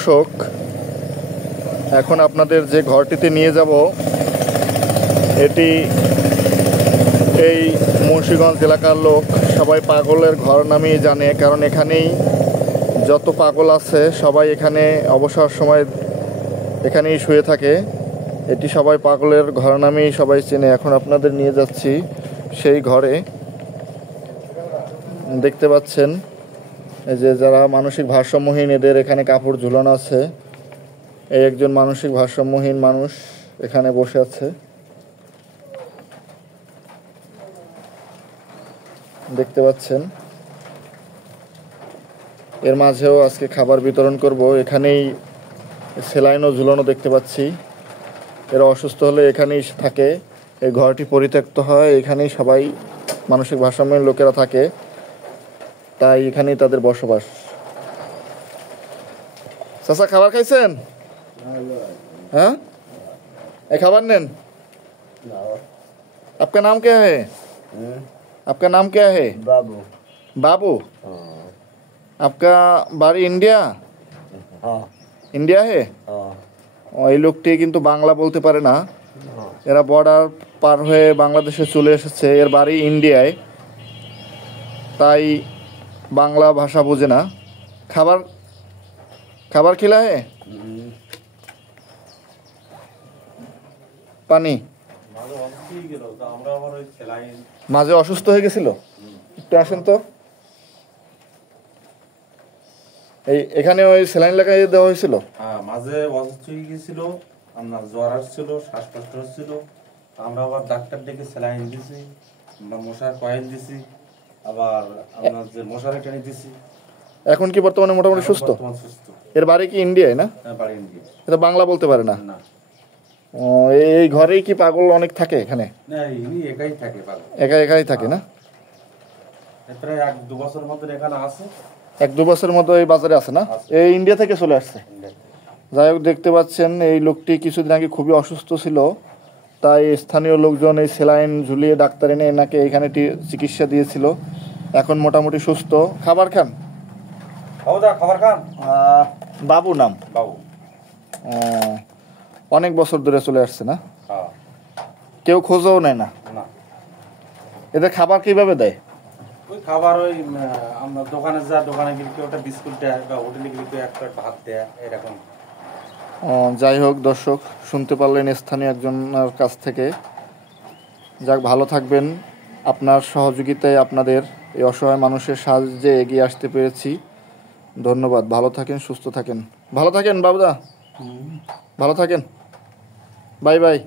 দর্শক, এখন আপনাদের যে ঘরটিতে নিয়ে যাব এটি এই মুন্সিগঞ্জ এলাকার লোক সবাই পাগলের ঘর নামেই জানে, কারণ এখানেই যত পাগল আছে সবাই এখানে অবসর সময় এখানেই শুয়ে থাকে। এটি সবাই পাগলের ঘর নামেই সবাই চেনে। এখন আপনাদের নিয়ে যাচ্ছি সেই ঘরে। দেখতে পাচ্ছেন এই যে যারা মানসিক ভারসাম্যহীন, এদের এখানে কাপড় ঝুলানো আছে। এই একজন মানসিক ভারসাম্যহীন মানুষ এখানে বসে আছে, দেখতে পাচ্ছেন। এর মাঝেও আজকে খাবার বিতরণ করব। এখানেই সেলাইনও ঝুলানো দেখতে পাচ্ছি। এরা অসুস্থ হলে এখানেই থাকে। এই ঘরটি পরিত্যক্ত হয়, এখানেই সবাই মানসিক ভারসাম্যহীন লোকেরা থাকে, তাই এখানেই তাদের বসবাস। চাচা, খাবার খাইছেন? हाँ, एक खबर नेन। आपका नाम क्या है? आपका नाम क्या है? बाबू। बाबू। आपका बाड़ी इंडिया? हाँ। इंडिया है? हाँ। এই লোকটি কিন্তু বাংলা বলতে পারে না। এরা বর্ডার পার হয়ে বাংলাদেশে চলে এসেছে। এর বাড়ি ইন্ডিয়ায়, তাই বাংলা ভাষা বোঝে না। খাবার খাবার খিলা হে? পানি মাঝে অসুস্থ হয়ে গেছিল, একটু আসেন তো। এখানে ওই স্যালাইন লাগাই দেওয়া হয়েছিল। মাঝে অসুস্থ হয়ে গেছিল, আপনার জ্বর আসছিল, শ্বাসকষ্ট হচ্ছিল। আমরা আবার ডাক্তার ডেকে স্যালাইন দিছি, আমরা মশার কয়েল দিছি, আবার আপনার যে মশারি টেনে দিছি। এখন কি বর্তমানে মোটামুটি সুস্থ? এর বাড়ি কি ইন্ডিয়ায় না? বাড়ি ইন্ডিয়া। এটা বাংলা বলতে পারে না। এই ঘরেই কি পাগল অনেক থাকে এখানে? না, ইনি একাই থাকে পাগল। একাই থাকে না? প্রায় 1-2 বছর মতো এখানে আছে। 1-2 বছরের মতো এই বাজারে আছে না? এই ইন্ডিয়া থেকে চলে আসছে। যাই হোক, দেখতে পাচ্ছেন এই লোকটি কিছুদিন আগে খুবই অসুস্থ ছিল, তাই স্থানীয় লোকজন এই সেলাইন ঝুলিয়ে ডাক্তার এনে এনাকে এখানে চিকিৎসা দিয়েছিল। এখন মোটামুটি সুস্থ। খাবার খান। খাবার খান। বাবু নাম? বাবু। অনেক বছর ধরে চলে আসছে না? হ্যাঁ। কেউ খোঁজও নেয় না? না। এদের খাবার কিভাবে দেয়? ওই খাবার ওই আমরা দোকানে দোকানে গেলে কেউ একটা বিস্কুট দেয়, বা হোটেলে গেলে কেউ একটা ভাত দেয়, এরকম। যাই হোক দর্শক, শুনতে পারলেন স্থানীয় একজনের কাছ থেকে। যাক, ভালো থাকবেন। আপনার সহযোগিতায় আপনাদের এই অসহায় মানুষের সাহায্যে এগিয়ে আসতে পেরেছি। ধন্যবাদ। ভালো থাকেন, সুস্থ থাকেন। ভালো থাকেন বাবুদা, ভালো থাকেন। Bye bye.